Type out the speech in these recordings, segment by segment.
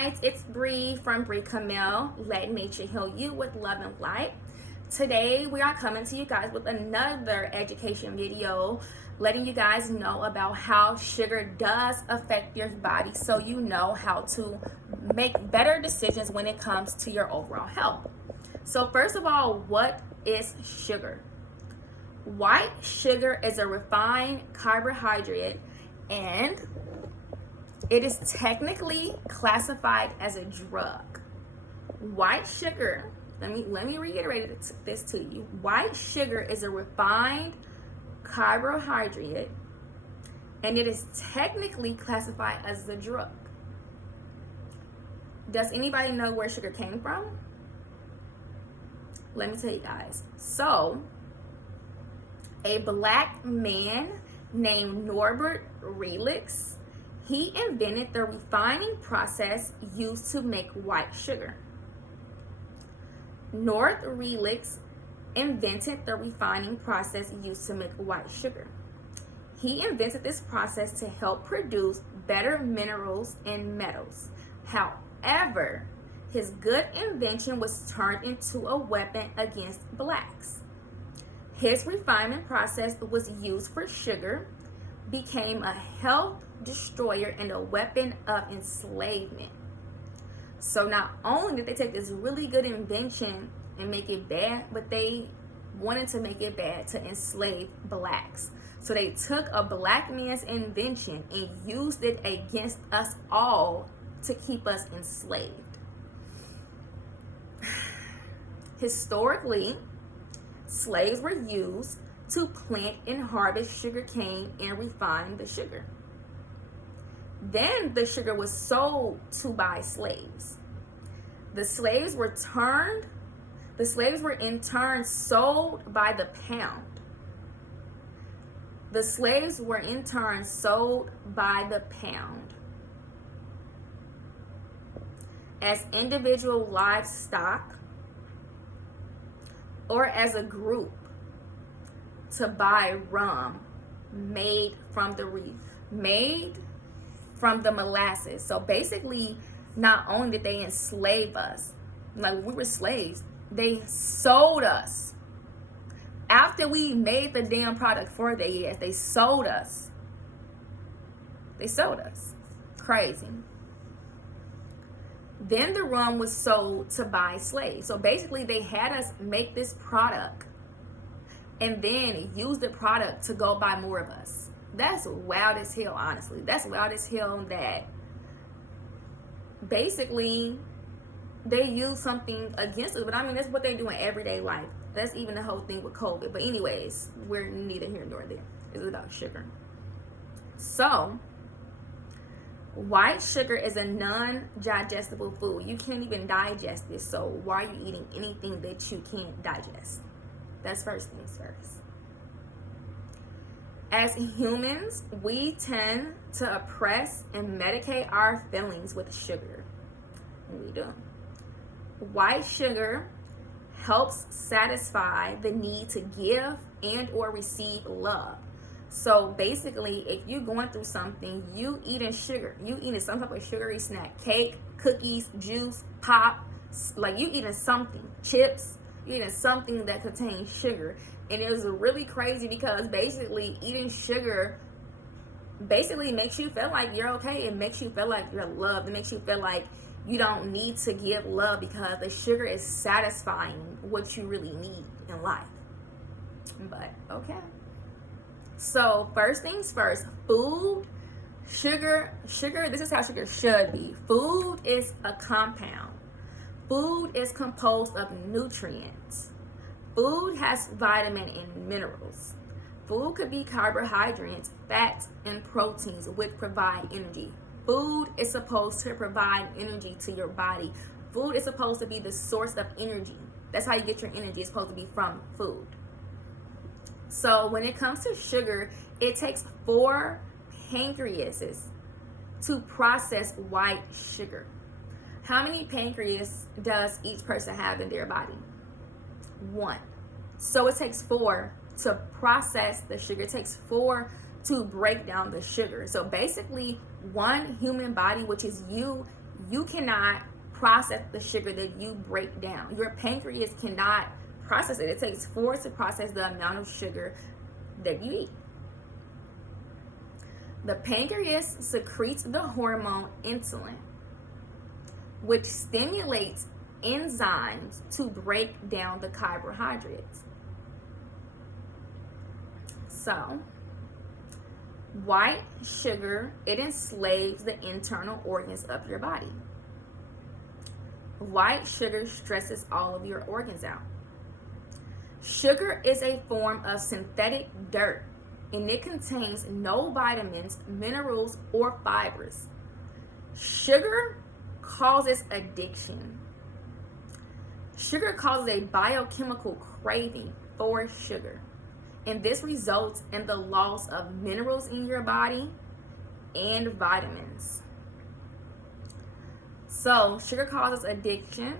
guys, it's Bree from Brekamylle. Let nature heal you with love and light. Today we are coming to you guys with another education video, letting you guys know about how sugar does affect your body, so you know how to make better decisions when it comes to your overall health. So first of all, what is sugar? White sugar is a refined carbohydrate, and it is technically classified as a drug. White sugar, let me reiterate this to you. White sugar is a refined carbohydrate, and it is technically classified as a drug. Does anybody know where sugar came from? Let me tell you guys. So, a black man named Norbert Relix, he invented the refining process used to make white sugar. Norbert Relix invented the refining process used to make white sugar. He invented this process to help produce better minerals and metals. However, his good invention was turned into a weapon against blacks. His refinement process was used for sugar, became a health destroyer, and a weapon of enslavement. So not only did they take this really good invention and make it bad, but they wanted to make it bad to enslave blacks. So they took a black man's invention and used it against us all to keep us enslaved. Historically, slaves were used to plant and harvest sugar cane and refine the sugar. Then the sugar was sold to by slaves. The slaves were in turn sold by the pound. The slaves were in turn sold by the pound as individual livestock or as a group to buy rum made from the molasses. So basically, not only did they enslave us, like we were slaves, they sold us. After we made the damn product for their years, they sold us. Crazy. Then the rum was sold to buy slaves. So basically, they had us make this product and then use the product to go buy more of us. That's wild as hell, honestly. That's wild as hell that basically they use something against us. But I mean, that's what they do in everyday life. That's even the whole thing with COVID. But anyways, we're neither here nor there. It's about sugar. So, white sugar is a non-digestible food. You can't even digest this. So why are you eating anything that you can't digest? That's first things first. As humans, we tend to oppress and medicate our feelings with sugar. We do. White sugar helps satisfy the need to give and or receive love. So basically, if you're going through something, you eating sugar, you eating some type of sugary snack, cake, cookies, juice, pop, like you eating something, chips, you eating something that contains sugar. And it was really crazy because basically eating sugar basically makes you feel like you're okay. It makes you feel like you're loved. It makes you feel like you don't need to give love because the sugar is satisfying what you really need in life. But okay. So first things first, food, sugar, this is how sugar should be. Food is a compound. Food is composed of nutrients. Food has vitamin and minerals. Food could be carbohydrates, fats, and proteins, which provide energy. Food is supposed to provide energy to your body. Food is supposed to be the source of energy. That's how you get your energy. It's supposed to be from food. So when it comes to sugar, it takes 4 pancreases to process white sugar. How many pancreas does each person have in their body? 1. So it takes 4 to process the sugar. It takes 4 to break down the sugar. So basically, one human body, which is you, you cannot process the sugar that you break down. Your pancreas cannot process it. It takes force to process the amount of sugar that you eat. The pancreas secretes the hormone insulin, which stimulates enzymes to break down the carbohydrates. So, white sugar, it enslaves the internal organs of your body. White sugar stresses all of your organs out. Sugar is a form of synthetic dirt, and it contains no vitamins, minerals, or fibers. Sugar causes addiction. Sugar causes a biochemical craving for sugar, and this results in the loss of minerals in your body and vitamins. So, sugar causes addiction,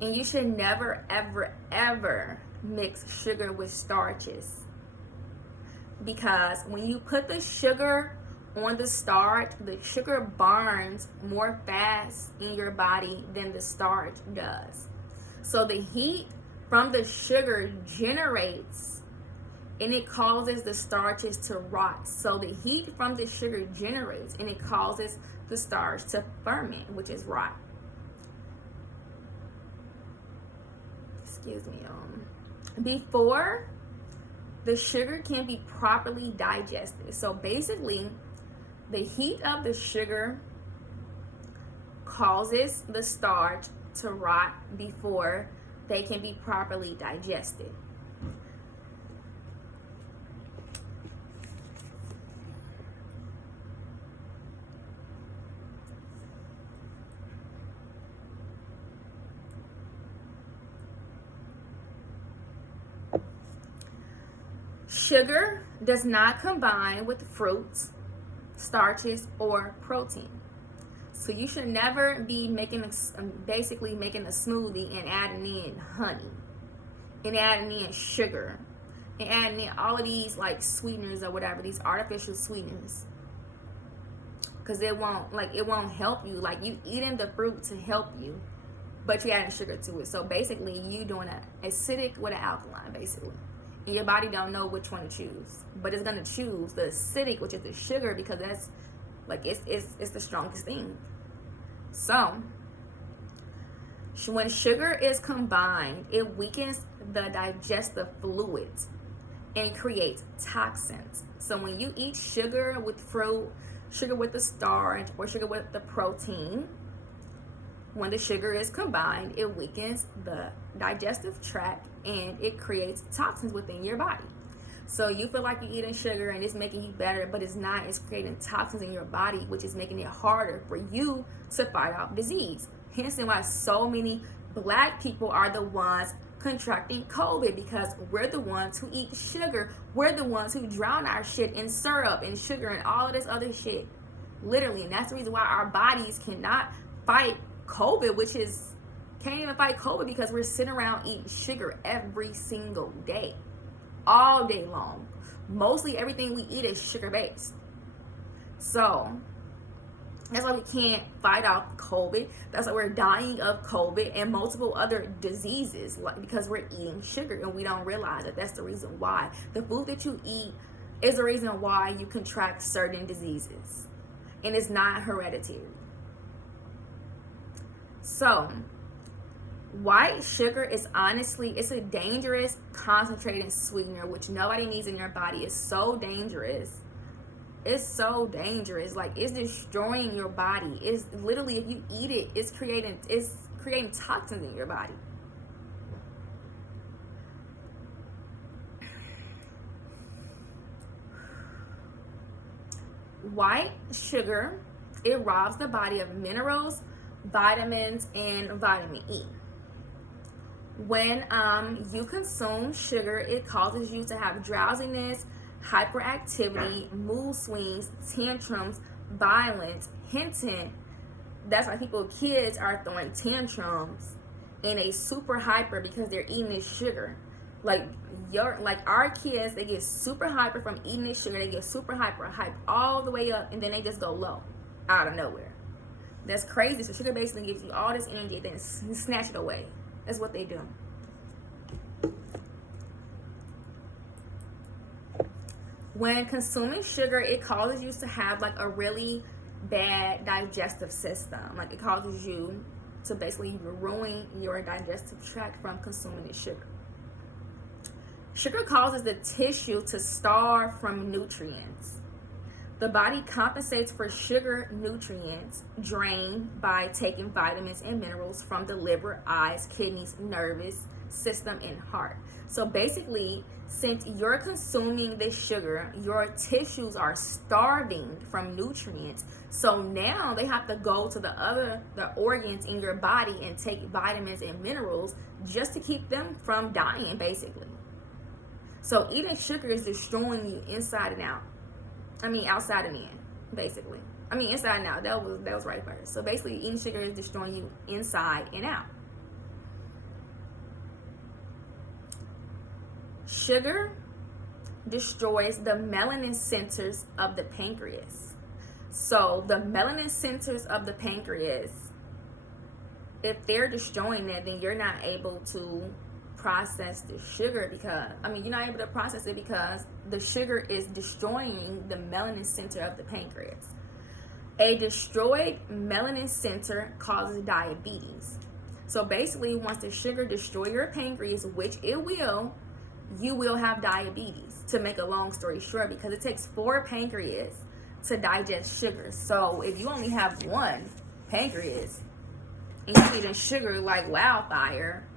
and you should never, ever, ever mix sugar with starches. Because when you put the sugar on the starch, the sugar burns more fast in your body than the starch does. So the heat from the sugar generates, and it causes the starches to rot. So the heat from the sugar generates, and it causes the starch to ferment, which is rot. Excuse me. Before the sugar can be properly digested. So basically, the heat of the sugar causes the starch to rot before they can be properly digested. Sugar does not combine with fruits, starches, or protein. So you should never be basically making a smoothie and adding in honey, and adding in sugar, and adding in all of these like sweeteners or whatever, these artificial sweeteners. Because it won't help you. Like, you eating the fruit to help you, but you adding sugar to it. So basically you doing an acidic with an alkaline, basically. And your body don't know which one to choose, but it's gonna choose the acidic, which is the sugar, because that's like it's the strongest thing. So when sugar is combined, it weakens the digestive fluids and creates toxins. So when you eat sugar with fruit, sugar with the starch, or sugar with the protein, when the sugar is combined, it weakens the digestive tract and it creates toxins within your body. So you feel like you're eating sugar and it's making you better, but it's not. It's creating toxins in your body, which is making it harder for you to fight off disease. Hence why so many black people are the ones contracting COVID, because we're the ones who eat sugar. We're the ones who drown our shit in syrup and sugar and all of this other shit. Literally. And that's the reason why our bodies cannot fight COVID, can't even fight COVID, because we're sitting around eating sugar every single day, all day long. Mostly everything we eat is sugar based. So that's why we can't fight off COVID. That's why we're dying of COVID and multiple other diseases, because we're eating sugar and we don't realize that that's the reason why. The food that you eat is the reason why you contract certain diseases, and it's not hereditary. So white sugar is it's a dangerous concentrated sweetener, which nobody needs in your body. It's so dangerous. It's so dangerous. Like, it's destroying your body. It's literally, if you eat it, it's creating toxins in your body. White sugar, it robs the body of minerals, vitamins, and vitamin E. When you consume sugar, it causes you to have drowsiness, hyperactivity, mood swings, tantrums, violence, hinting. That's why kids are throwing tantrums and they super hyper because they're eating this sugar. Like our kids, they get super hyper from eating this sugar. They get super hyper all the way up, and then they just go low out of nowhere. That's crazy. So sugar basically gives you all this energy, then snatch it away. That's what they do. When consuming sugar, it causes you to have like a really bad digestive system. Like it causes you to basically ruin your digestive tract from consuming the sugar. Sugar causes the tissue to starve from nutrients. The body compensates for sugar nutrients drained by taking vitamins and minerals from the liver, eyes, kidneys, nervous system, and heart. So basically, since you're consuming this sugar, your tissues are starving from nutrients. So now they have to go to the organs in your body and take vitamins and minerals just to keep them from dying, basically. So eating sugar is destroying you inside and out. I mean, outside and in, basically. I mean, inside and out. That was right first. So basically, eating sugar is destroying you inside and out. Sugar destroys the melanin centers of the pancreas. So the melanin centers of the pancreas, if they're destroying that, then you're not able to process the sugar because, you're not able to process it because the sugar is destroying the melanin center of the pancreas. A destroyed melanin center causes diabetes. So basically, once the sugar destroys your pancreas, which it will, you will have diabetes, to make a long story short, because it takes 4 pancreas to digest sugar. So if you only have 1 pancreas and you're eating sugar like wildfire,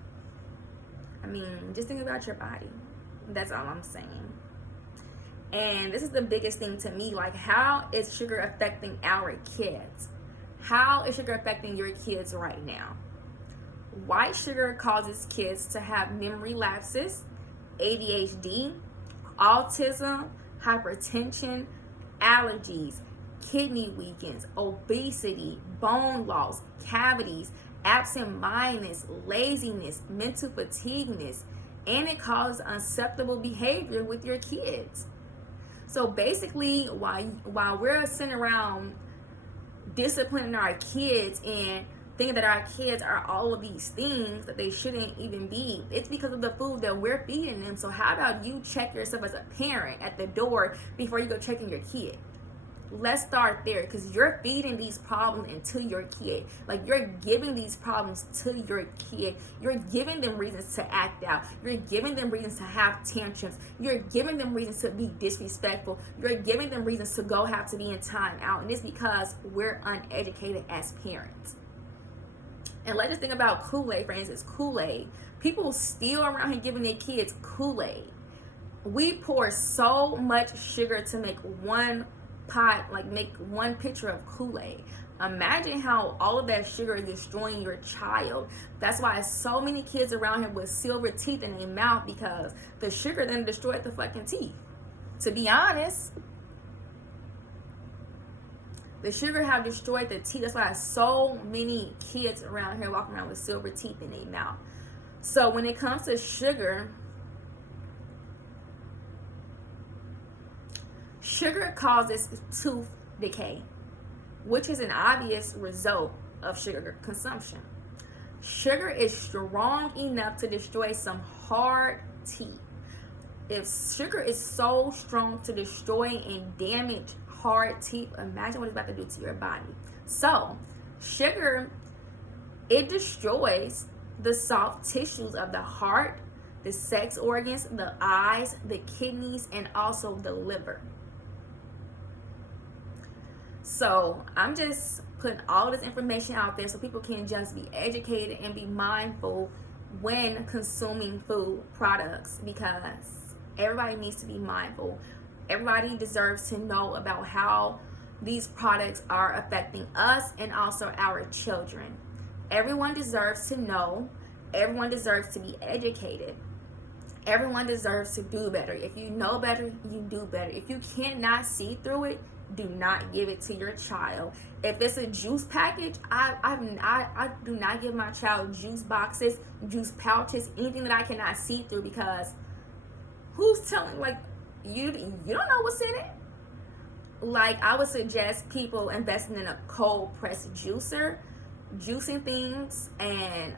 just think about your body. That's all I'm saying. And this is the biggest thing to me. Like, how is sugar affecting our kids? How is sugar affecting your kids right now? White sugar causes kids to have memory lapses, ADHD, autism, hypertension, allergies, kidney weakens, obesity, bone loss, cavities, absent-mindedness, laziness, mental fatigueness, and it causes unacceptable behavior with your kids. So basically, while we're sitting around disciplining our kids and thinking that our kids are all of these things that they shouldn't even be, it's because of the food that we're feeding them. So how about you check yourself as a parent at the door before you go checking your kid? Let's start there, because you're feeding these problems into your kid. Like, you're giving these problems to your kid. You're giving them reasons to act out. You're giving them reasons to have tantrums. You're giving them reasons to be disrespectful. You're giving them reasons to go have to be in time out. And it's because we're uneducated as parents. And let's just think about Kool-Aid, for instance. Kool-Aid. People still around here giving their kids Kool-Aid. We pour so much sugar to make one pot, like make one pitcher of Kool-Aid. Imagine how all of that sugar is destroying your child. That's why so many kids around here with silver teeth in their mouth, because the sugar then destroyed the fucking teeth. To be honest, the sugar have destroyed the teeth. That's why so many kids around here walking around with silver teeth in their mouth. So when it comes to sugar, sugar causes tooth decay, which is an obvious result of sugar consumption. Sugar is strong enough to destroy some hard teeth. If sugar is so strong to destroy and damage hard teeth, imagine what it's about to do to your body. So, sugar, it destroys the soft tissues of the heart, the sex organs, the eyes, the kidneys, and also the liver. So I'm just putting all this information out there so people can just be educated and be mindful when consuming food products, because everybody needs to be mindful. Everybody deserves to know about how these products are affecting us and also our children. Everyone deserves to know. Everyone deserves to be educated. Everyone deserves to do better. If you know better, you do better. If you cannot see through it, do not give it to your child. If it's a juice package, I do not give my child juice boxes, juice pouches, anything that I cannot see through, because who's telling, like, you don't know what's in it. Like, I would suggest people investing in a cold pressed juicer, juicing things, and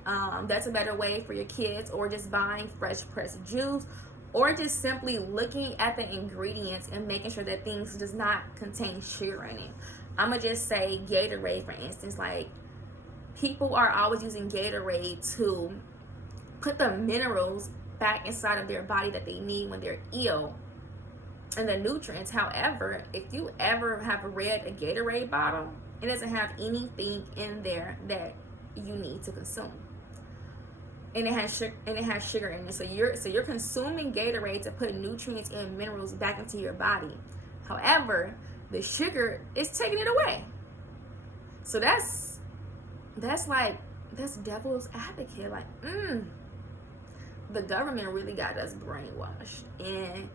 that's a better way for your kids, or just buying fresh pressed juice, or just simply looking at the ingredients and making sure that things does not contain sugar in it. I'm gonna just say Gatorade, for instance. Like, people are always using Gatorade to put the minerals back inside of their body that they need when they're ill, and the nutrients. However, if you ever have read a Gatorade bottle, it doesn't have anything in there that you need to consume, and it has sugar in it. So you're consuming Gatorade to put nutrients and minerals back into your body. However, the sugar is taking it away. So that's devil's advocate. Like, the government really got us brainwashed, and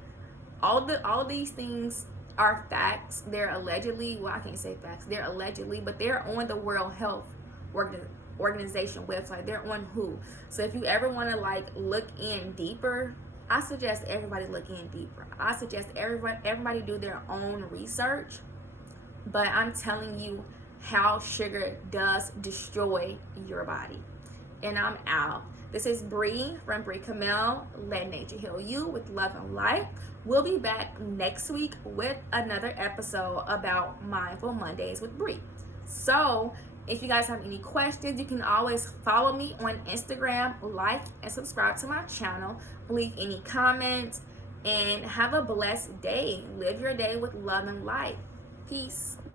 all these things are facts. They're allegedly, well, I can't say facts, they're allegedly, but they're on the World Health Organization website. They're on WHO. So if you ever want to like look in deeper, I suggest everybody look in deeper. I suggest everybody do their own research. But I'm telling you how sugar does destroy your body. And I'm out. This is Bree from brekamylle. Let nature heal you with love and life. We'll be back next week with another episode about Mindful Mondays with Bree. So if you guys have any questions, you can always follow me on Instagram, like and subscribe to my channel, leave any comments, and have a blessed day. Live your day with love and light. Peace.